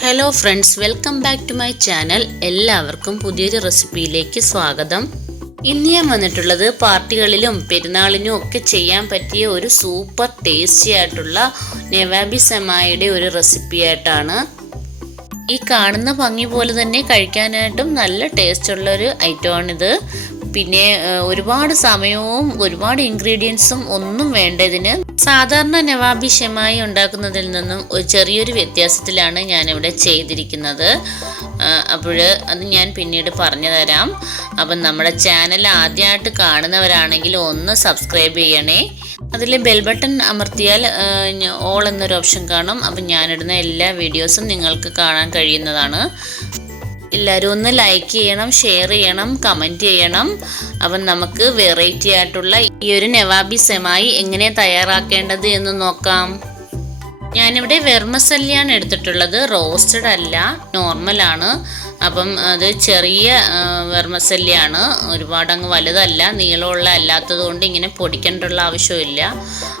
Hello friends welcome back to my channel എല്ലാവർക്കും പുതിയൊരു റെസിപ്പിയിലേക്ക് സ്വാഗതം. ഇന്ന് ഞാൻ വന്നിട്ടുള്ളത് പാർട്ടികളിലും പെരുന്നാളിനും ഒക്കെ ചെയ്യാൻ പറ്റിയ ഒരു സൂപ്പർ ടേസ്റ്റി ആയിട്ടുള്ള നെവാബി സെമായുടെ ഒരു റെസിപ്പി ആയിട്ടാണ്. ഈ കാണുന്ന ഭംഗി പോലെ തന്നെ കഴിക്കാനായിട്ടും നല്ല ടേസ്റ്റ് ഉള്ള ഒരു ഐറ്റം ഐറ്റമാണിത് പിന്നെ ഒരുപാട് സമയവും ഒരുപാട് ഇൻഗ്രീഡിയൻസും ഒന്നും വേണ്ട ഇതിന് സാധാരണ നവാബി ഷെമായി ഉണ്ടാക്കുന്നതിൽ നിന്നും ഒരു ചെറിയൊരു വ്യത്യാസത്തിലാണ് ഞാനിവിടെ ചെയ്തിരിക്കുന്നത്. അപ്പോൾ അത് ഞാൻ പിന്നീട് പറഞ്ഞു തരാം. അപ്പം നമ്മുടെ ചാനൽ ആദ്യമായിട്ട് കാണുന്നവരാണെങ്കിൽ ഒന്ന് സബ്സ്ക്രൈബ് ചെയ്യണേ. അതിൽ ബെൽ ബട്ടൺ അമർത്തിയാൽ ഓൾ എന്നൊരു ഓപ്ഷൻ കാണും. അപ്പം ഞാനിടുന്ന എല്ലാ വീഡിയോസും നിങ്ങൾക്ക് കാണാൻ കഴിയുന്നതാണ്. എല്ലാവരും ഒന്ന് ലൈക്ക് ചെയ്യണം ഷെയർ ചെയ്യണം കമന്റ് ചെയ്യണം. അപ്പം നമുക്ക് വെറൈറ്റി ആയിട്ടുള്ള ഈ ഒരു നവാബി സെമായി എങ്ങനെ തയ്യാറാക്കേണ്ടത് എന്ന് നോക്കാം. ഞാനിവിടെ വെർമസല്ലിയാണ് എടുത്തിട്ടുള്ളത്. റോസ്റ്റഡ് അല്ല നോർമലാണ് അപ്പം അത് ചെറിയ വെർമസല്യാണ് ഒരുപാട് അങ്ങ് വലുതല്ല നീളമുള്ള അല്ലാത്തത് കൊണ്ട് ഇങ്ങനെ പൊടിക്കേണ്ടുള്ള ആവശ്യമില്ല.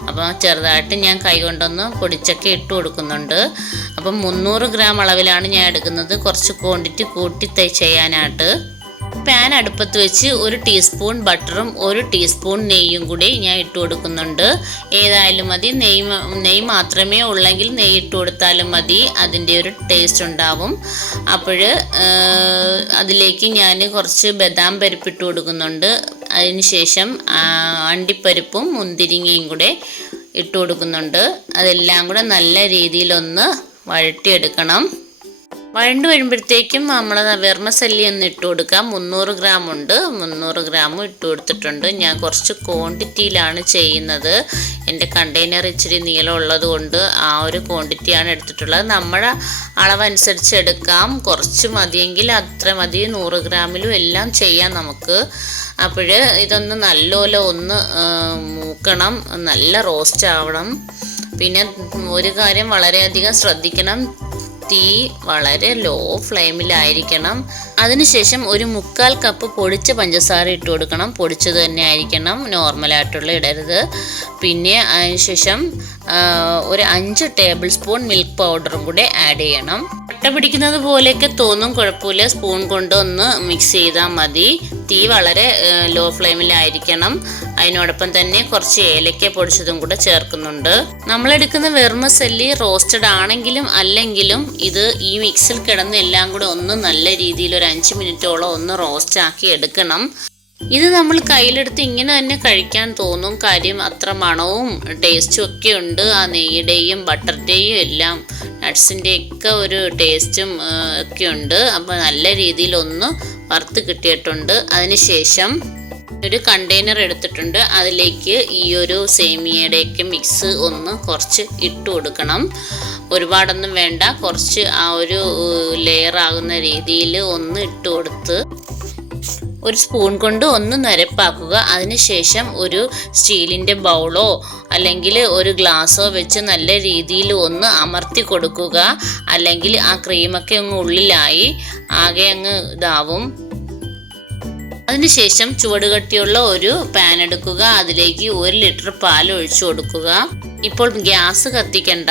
അപ്പം ചെറുതായിട്ട് ഞാൻ കൈകൊണ്ടൊന്ന് പൊടിച്ചൊക്കെ ഇട്ട് കൊടുക്കുന്നുണ്ട്. അപ്പം മുന്നൂറ് ഗ്രാം അളവിലാണ് ഞാൻ എടുക്കുന്നത്. കുറച്ച് ക്വാണ്ടിറ്റി കൂട്ടി ചെയ്യാനായിട്ട്. പാൻ അടുപ്പത്ത് വെച്ച് ഒരു ടീസ്പൂൺ ബട്ടറും ഒരു ടീസ്പൂൺ നെയ്യും കൂടി ഞാൻ ഇട്ട് കൊടുക്കുന്നുണ്ട്. ഏതായാലും മതി. നെയ്യ് നെയ്യ് മാത്രമേ ഉള്ളെങ്കിൽ നെയ്യ് ഇട്ട് കൊടുത്താലും മതി. അതിന്റെ ഒരു ടേസ്റ്റ് ഉണ്ടാവും. അപ്പോൾ അതിലേക്ക് ഞാൻ കുറച്ച് ബദാം പരിപ്പിട്ട് കൊടുക്കുന്നുണ്ട്. അതിനുശേഷം അണ്ടിപ്പരിപ്പും മുന്തിരിങ്ങയും കൂടെ ഇട്ട് കൊടുക്കുന്നുണ്ട്. അതെല്ലാം കൂടെ നല്ല രീതിയിലൊന്ന് വഴറ്റിയെടുക്കണം. വഴണ്ട് വരുമ്പോഴത്തേക്കും നമ്മൾ വെർമസല്ലി ഒന്ന് ഇട്ട് കൊടുക്കാം. മുന്നൂറ് ഗ്രാം ഉണ്ട്. മുന്നൂറ് ഗ്രാമും ഇട്ട് കൊടുത്തിട്ടുണ്ട്. ഞാൻ കുറച്ച് ക്വാണ്ടിറ്റിയിലാണ് ചെയ്യുന്നത്. എന്റെ കണ്ടെയ്നർ ഇച്ചിരി നീളമുള്ളത് കൊണ്ട് ആ ഒരു ക്വാണ്ടിറ്റിയാണ് എടുത്തിട്ടുള്ളത്. നമ്മുടെ അളവനുസരിച്ച് എടുക്കാം. കുറച്ച് മതിയെങ്കിൽ അത്ര മതി. നൂറ് ഗ്രാമിലും എല്ലാം ചെയ്യാം നമുക്ക്. അപ്പോൾ ഇതൊന്ന് നല്ലപോലെ ഒന്ന് മൂക്കണം. നല്ല റോസ്റ്റ് ആവണം. പിന്നെ ഒരു കാര്യം വളരെയധികം ശ്രദ്ധിക്കണം. തീ വളരെ ലോ ഫ്ലെയിമിലായിരിക്കണം. അതിനുശേഷം ഒരു മുക്കാൽ കപ്പ് പൊടിച്ച പഞ്ചസാര ഇട്ട് കൊടുക്കണം. പൊടിച്ചത് തന്നെ ആയിരിക്കണം. നോർമലായിട്ടുള്ള ഇടരുത്. പിന്നെ അതിനുശേഷം ഒരു അഞ്ച് ടേബിൾ സ്പൂൺ മിൽക്ക് പൗഡറും കൂടെ ആഡ് ചെയ്യണം. കട്ട പിടിക്കുന്നത് പോലെയൊക്കെ തോന്നും. കുഴപ്പമില്ല. സ്പൂൺ കൊണ്ട് ഒന്ന് മിക്സ് ചെയ്താൽ മതി. തീ വളരെ ലോ ഫ്ലെയിമിലായിരിക്കണം. അതിനോടൊപ്പം തന്നെ കുറച്ച് ഏലക്ക പൊടിച്ചതും കൂടെ ചേർക്കുന്നുണ്ട്. നമ്മളെടുക്കുന്ന വെർമസല്ലി റോസ്റ്റഡ് ആണെങ്കിലും അല്ലെങ്കിലും ഇത് ഈ മിക്സിൽ കിടന്ന് എല്ലാം കൂടെ ഒന്ന് നല്ല രീതിയിൽ ഒരു അഞ്ച് മിനിറ്റോളം ഒന്ന് റോസ്റ്റ് ആക്കി എടുക്കണം. ഇത് നമ്മൾ കയ്യിലെടുത്ത് ഇങ്ങനെ തന്നെ കഴിക്കാൻ തോന്നും. കാര്യം അത്ര മണവും ടേസ്റ്റും ഒക്കെ ഉണ്ട്. ആ നെയ്യുടെയും ബട്ടറിന്റെയും എല്ലാം നട്ട്സിന്റെയൊക്കെ ഒരു ടേസ്റ്റും ഒക്കെ ഉണ്ട്. അപ്പോൾ നല്ല രീതിയിൽ ഒന്ന് വറുത്ത് കിട്ടിയിട്ടുണ്ട്. അതിനുശേഷം ഒരു കണ്ടെയ്നർ എടുത്തിട്ടുണ്ട്. അതിലേക്ക് ഈ ഒരു സേമിയയുടെയൊക്കെ മിക്സ് ഒന്ന് കുറച്ച് ഇട്ട് കൊടുക്കണം. ഒരുപാടൊന്നും വേണ്ട. കുറച്ച് ആ ഒരു ലെയർ ആകുന്ന രീതിയിൽ ഒന്ന് ഇട്ട് കൊടുത്ത് ഒരു സ്പൂൺ കൊണ്ട് ഒന്ന് നിരപ്പാക്കുക. അതിനുശേഷം ഒരു സ്റ്റീലിന്റെ ബൗളോ അല്ലെങ്കിൽ ഒരു ഗ്ലാസ്സോ വെച്ച് നല്ല രീതിയിൽ ഒന്ന് അമർത്തി കൊടുക്കുക. അല്ലെങ്കിൽ ആ ക്രീമൊക്കെ അങ്ങ് ഉള്ളിലായി. ആകെ അങ്ങ് ഇതാവും. അതിനുശേഷം ചുവടുകട്ടിയുള്ള ഒരു പാൻ എടുക്കുക. അതിലേക്ക് ഒരു ലിറ്റർ പാൽ ഒഴിച്ചു കൊടുക്കുക. ഇപ്പോൾ ഗ്യാസ് കത്തിക്കണ്ട.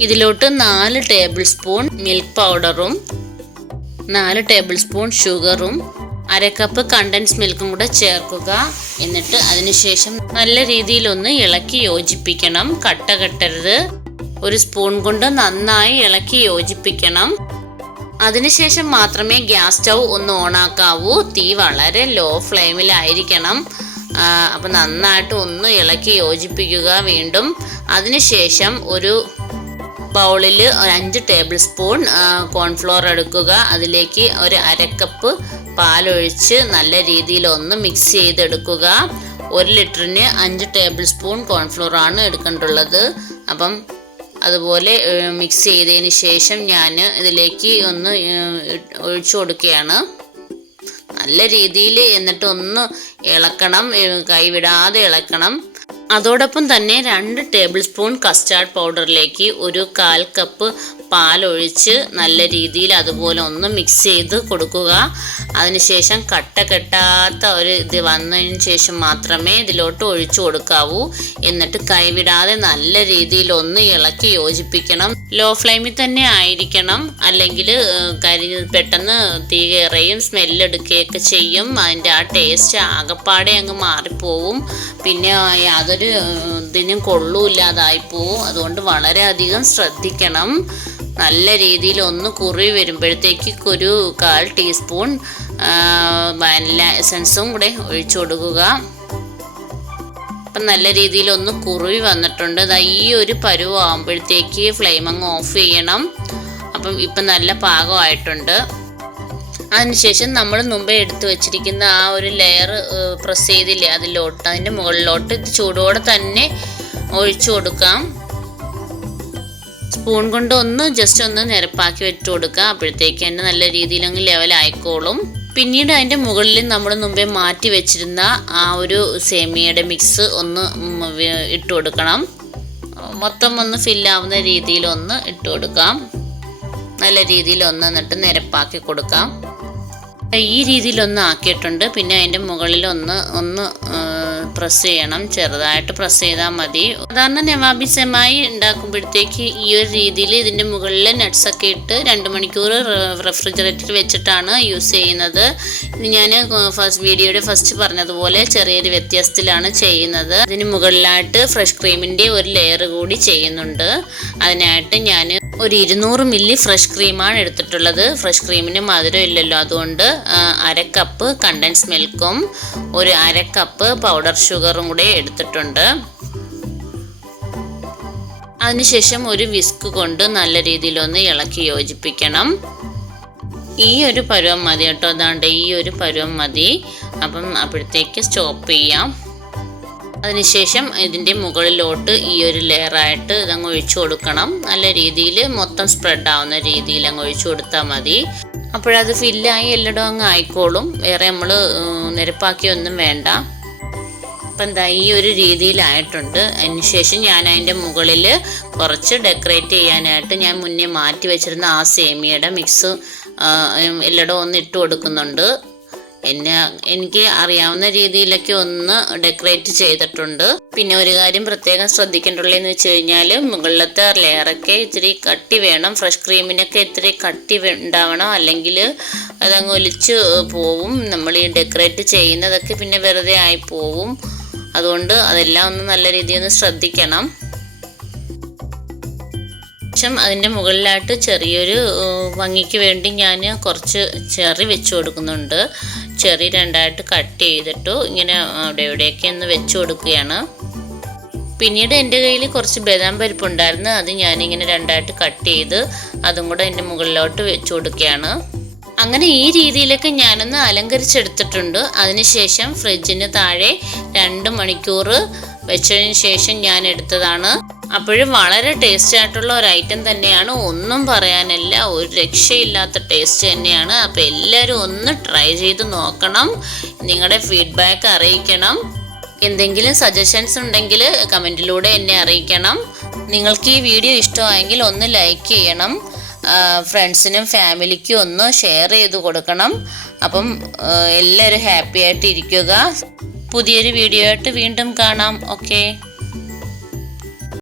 ഇതിലോട്ട് നാല് ടേബിൾ സ്പൂൺ മിൽക്ക് പൗഡറും നാല് ടേബിൾ സ്പൂൺ ഷുഗറും അര കപ്പ് കണ്ടൻസ് മിൽക്കും കൂടെ ചേർക്കുക. എന്നിട്ട് അതിനുശേഷം നല്ല രീതിയിലൊന്ന് ഇളക്കി യോജിപ്പിക്കണം. കട്ട കെട്ടരുത്. ഒരു സ്പൂൺ കൊണ്ട് നന്നായി ഇളക്കി യോജിപ്പിക്കണം. അതിനുശേഷം മാത്രമേ ഗ്യാസ് സ്റ്റൗ ഒന്ന് ഓണാക്കാവൂ. തീ വളരെ ലോ ഫ്ലെയിമിലായിരിക്കണം. അപ്പം നന്നായിട്ട് ഒന്ന് ഇളക്കി യോജിപ്പിക്കുക വീണ്ടും. അതിനുശേഷം ഒരു ബൗളിൽ ഒരു അഞ്ച് ടേബിൾ സ്പൂൺ കോൺഫ്ലോർ എടുക്കുക. അതിലേക്ക് ഒരു അരക്കപ്പ് പാലൊഴിച്ച് നല്ല രീതിയിൽ ഒന്ന് മിക്സ് ചെയ്തെടുക്കുക. ഒരു ലിറ്ററിന് അഞ്ച് ടേബിൾ സ്പൂൺ കോൺഫ്ലോർ ആണ് എടുക്കേണ്ടുള്ളത് അപ്പം അതുപോലെ മിക്സ് ചെയ്തതിന് ശേഷം ഞാൻ ഇതിലേക്ക് ഒന്ന് ഒഴിച്ചു കൊടുക്കുകയാണ്. നല്ല രീതിയിൽ എന്നിട്ട് ഒന്ന് ഇളക്കണം കൈവിടാതെ ഇളക്കണം. അതോടൊപ്പം തന്നെ രണ്ട് ടേബിൾ സ്പൂൺ കസ്റ്റാർഡ് പൗഡറിലേക്ക് ഒരു കാൽ കപ്പ് പാലൊഴിച്ച് നല്ല രീതിയിൽ അതുപോലെ ഒന്ന് മിക്സ് ചെയ്ത് കൊടുക്കുക. അതിനുശേഷം കട്ട കെട്ടാത്ത ഒരു ഇത് വന്നതിന് ശേഷം മാത്രമേ ഇതിലോട്ട് ഒഴിച്ചു കൊടുക്കാവൂ. എന്നിട്ട് കൈവിടാതെ നല്ല രീതിയിൽ ഒന്ന് ഇളക്കി യോജിപ്പിക്കണം. ലോ ഫ്ലെയിമിൽ തന്നെ ആയിരിക്കണം. അല്ലെങ്കിൽ കരി പെട്ടെന്ന് തീ കയറുകയും സ്മെല്ലെടുക്കുകയൊക്കെ ചെയ്യും. അതിന്റെ ആ ടേസ്റ്റ് ആകപ്പാടെ അങ്ങ് മാറിപ്പോവും. പിന്നെ യാതൊരു ഇതിനും കൊള്ളൂല്ലാതായി പോവും. അതുകൊണ്ട് വളരെയധികം ശ്രദ്ധിക്കണം. നല്ല രീതിയിൽ ഒന്ന് കുറി വരുമ്പോഴത്തേക്ക് ഒരു കാൽ ടീസ്പൂൺ വാനില എസൻസും കൂടെ ഒഴിച്ചു കൊടുക്കുക. അപ്പം നല്ല രീതിയിൽ ഒന്ന് കുറുവി വന്നിട്ടുണ്ട്. ഈ ഒരു പരുവാകുമ്പോഴത്തേക്ക് ഫ്ലെയിം അങ്ങ് ഓഫ് ചെയ്യണം. അപ്പം ഇപ്പം നല്ല പാകമായിട്ടുണ്ട്. അതിനുശേഷം നമ്മൾ മുമ്പേ എടുത്തു വെച്ചിരിക്കുന്ന ആ ഒരു ലെയർ പ്രസ് ചെയ്തില്ലേ അതിലോട്ട് അതിന്റെ മുകളിലോട്ട് ചൂടോടെ തന്നെ ഒഴിച്ചു കൊടുക്കാം. സ്പൂൺ കൊണ്ട് ഒന്ന് ജസ്റ്റ് ഒന്ന് നിരപ്പാക്കി വെച്ച് കൊടുക്കുക അപ്പോഴത്തേക്ക് തന്നെ നല്ല രീതിയിൽ അങ്ങ് ലെവലായിക്കോളും പിന്നീട് അതിന്റെ മുകളിൽ നമ്മൾ മുമ്പേ മാറ്റി വെച്ചിരുന്ന ആ ഒരു സേമിയയുടെ മിക്സ് ഒന്ന് ഇട്ടു കൊടുക്കണം. മൊത്തം ഒന്ന് ഫില്ലാവുന്ന രീതിയിൽ ഒന്ന് ഇട്ട് കൊടുക്കാം. നല്ല രീതിയിൽ ഒന്ന് എന്നിട്ട് നിരപ്പാക്കി കൊടുക്കാം. ഈ രീതിയിൽ ഒന്ന് ആക്കിയിട്ടുണ്ട്. പിന്നെ അതിന്റെ മുകളിൽ ഒന്ന് ഒന്ന് പ്രസ് ചെയ്യണം. ചെറുതായിട്ട് പ്രസ് ചെയ്താൽ മതി. സാധാരണ നവാബി സെമായി ഉണ്ടാക്കുമ്പോഴത്തേക്ക് ഈ ഒരു രീതിയിൽ ഇതിന്റെ മുകളിൽ നട്ട്സൊക്കെ ഇട്ട് രണ്ട് മണിക്കൂർ റെഫ്രിജറേറ്ററിൽ വെച്ചിട്ടാണ് യൂസ് ചെയ്യുന്നത്. ഇത് ഞാൻ ഫസ്റ്റ് വീഡിയോയുടെ ഫസ്റ്റ് പറഞ്ഞതുപോലെ ചെറിയൊരു വ്യത്യാസത്തിലാണ് ചെയ്യുന്നത്. അതിന് മുകളിലായിട്ട് ഫ്രഷ് ക്രീമിന്റെ ഒരു ലെയർ കൂടി ചെയ്യുന്നുണ്ട്. അതിനായിട്ട് ഞാൻ ഒരു ഇരുന്നൂറ് മില്ലി ഫ്രഷ് ക്രീമാണ് എടുത്തിട്ടുള്ളത്. ഫ്രഷ് ക്രീമിന് മധുരം ഇല്ലല്ലോ. അതുകൊണ്ട് അര കപ്പ് കണ്ടൻസ് മിൽക്കും ഒരു അര കപ്പ് പൗഡർ ഷുഗറും കൂടെ എടുത്തിട്ടുണ്ട്. അതിനുശേഷം ഒരു വിസ്ക് കൊണ്ട് നല്ല രീതിയിലൊന്ന് ഇളക്കി യോജിപ്പിക്കണം. ഈ ഒരു പരുവം മതി കേട്ടോ. അതാണ്ട് ഈ ഒരു പരുവം മതി. അപ്പം അപ്പോഴത്തേക്ക് സ്റ്റോപ്പ് ചെയ്യാം. അതിനുശേഷം ഇതിന്റെ മുകളിലോട്ട് ഈ ഒരു ലെയറായിട്ട് ഇതങ്ങ് ഒഴിച്ചു കൊടുക്കണം. നല്ല രീതിയിൽ മൊത്തം സ്പ്രെഡ് ആവുന്ന രീതിയിൽ അങ്ങ് ഒഴിച്ചു കൊടുത്താൽ മതി. അപ്പോഴത് ഫില്ലായി എല്ലായിടും അങ്ങ് ആയിക്കോളും. വേറെ നമ്മൾ നിരപ്പാക്കിയൊന്നും വേണ്ട. അപ്പം എന്താ ഈ ഒരു രീതിയിലായിട്ടുണ്ട്. അതിനുശേഷം ഞാൻ അതിന്റെ മുകളിൽ കുറച്ച് ഡെക്കറേറ്റ് ചെയ്യാനായിട്ട് ഞാൻ മുന്നേ മാറ്റി വെച്ചിരുന്ന ആ സേമിയയുടെ മിക്സ് എല്ലായിടവും ഒന്ന് ഇട്ട് കൊടുക്കുന്നുണ്ട്. എന്നെ എനിക്ക് അറിയാവുന്ന രീതിയിലൊക്കെ ഒന്ന് ഡെക്കറേറ്റ് ചെയ്തിട്ടുണ്ട്. പിന്നെ ഒരു കാര്യം പ്രത്യേകം ശ്രദ്ധിക്കേണ്ടുള്ളതെന്ന് വെച്ച് കഴിഞ്ഞാൽ മുകളിലത്തെ ലെയറൊക്കെ ഇത്തിരി കട്ടി വേണം. ഫ്രഷ് ക്രീമിനൊക്കെ ഇത്തിരി കട്ടി ഉണ്ടാവണം. അല്ലെങ്കിൽ അതങ്ങ് ഒലിച്ച് പോവും. നമ്മൾ ഈ ഡെക്കറേറ്റ് ചെയ്യുന്നതൊക്കെ പിന്നെ വെറുതെ ആയി പോവും. അതുകൊണ്ട് അതെല്ലാം ഒന്ന് നല്ല രീതിയിൽ ഒന്ന് ശ്രദ്ധിക്കണം. ശേഷം അതിന്റെ മുകളിലായിട്ട് ചെറിയൊരു ഭംഗിക്ക് വേണ്ടി ഞാൻ കുറച്ച് ചെറി വെച്ച് കൊടുക്കുന്നുണ്ട്. ചെറി രണ്ടായിട്ട് കട്ട് ചെയ്തിട്ട് ഇങ്ങനെ അവിടെ ഇവിടെയൊക്കെ ഒന്ന് വെച്ച് കൊടുക്കുകയാണ്. പിന്നീട് എന്റെ കയ്യിൽ കുറച്ച് ബദാം പരിപ്പുണ്ടായിരുന്നു. അത് ഞാനിങ്ങനെ രണ്ടായിട്ട് കട്ട് ചെയ്ത് അതും കൂടെ എന്റെ മുകളിലോട്ട് വെച്ച് കൊടുക്കുകയാണ്. അങ്ങനെ ഈ രീതിയിലൊക്കെ ഞാനൊന്ന് അലങ്കരിച്ചെടുത്തിട്ടുണ്ട്. അതിനുശേഷം ഫ്രിഡ്ജിന് താഴെ രണ്ട് മണിക്കൂർ വെച്ചതിന് ശേഷം ഞാൻ എടുത്തതാണ്. അപ്പോഴും വളരെ ടേസ്റ്റ് ആയിട്ടുള്ള ഒരു ഐറ്റം തന്നെയാണ്. ഒന്നും പറയാനില്ല ഒരു രക്ഷയില്ലാത്ത ടേസ്റ്റ് തന്നെയാണ്. അപ്പോൾ എല്ലാവരും ഒന്ന് ട്രൈ ചെയ്ത് നോക്കണം. നിങ്ങളുടെ ഫീഡ്ബാക്ക് അറിയിക്കണം. എന്തെങ്കിലും സജഷൻസ് ഉണ്ടെങ്കിൽ കമന്റിലൂടെ എന്നെ അറിയിക്കണം. നിങ്ങൾക്ക് ഈ വീഡിയോ ഇഷ്ടമായെങ്കിൽ ഒന്ന് ലൈക്ക് ചെയ്യണം. ഫ്രണ്ട്സിനും ഫാമിലിക്കും ഒന്ന് ഷെയർ ചെയ്ത് കൊടുക്കണം. അപ്പം എല്ലാവരും ഹാപ്പി ആയിട്ട് ഇരിക്കുക. പുതിയൊരു വീഡിയോ ആയിട്ട് വീണ്ടും കാണാം. ഓക്കെ